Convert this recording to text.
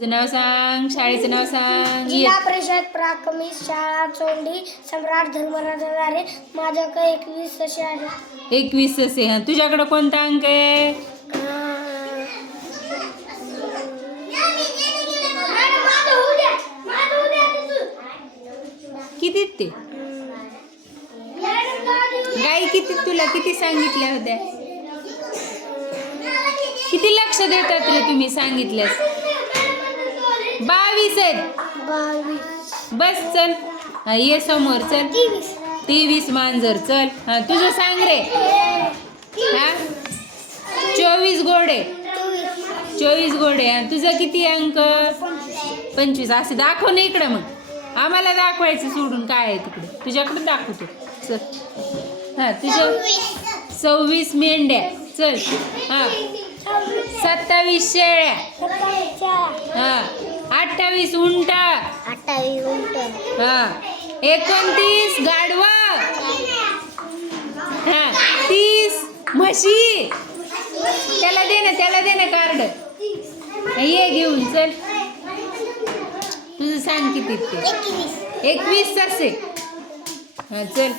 तुझं नाव सांग, शाळेचं नाव सांग. जिल्हा परिषद प्राथमिक शाळा चोंडी सम्राट धर्मराज दारे. माझ्याकडे 21 ससे आहेत. 21 ससे. हा, तुझ्याकडे कोणता अंक आहे? किती ते गाई किती तुला किती सांगितल्या होत्या? किती लक्ष देतात रे तुम्ही सांगितल्यास? 22 आहेत. 22 बस चल. हा, ये समोर चल. 23 मांजर चल. हा, तुझं सांग रे. हा 24 घोडे. 24 घोडे. हा, तुझा किती अंक? 25. असं दाखव ना इकडं. मग आम्हाला दाखवायचं सोडून काय आहे तिकडे. तुझ्याकडे दाखवतो चल. हा तुझ्या 26 मेंढ्या चल. हा 27 शेळ्या. हा 28 उंट. 28 उंट. हा 29 गाढवा. हा 30 म्हशी. त्याला दे ना कार्ड. ये घेऊन चल. तुझं सांग किती ते? 21 ससे. हा चल.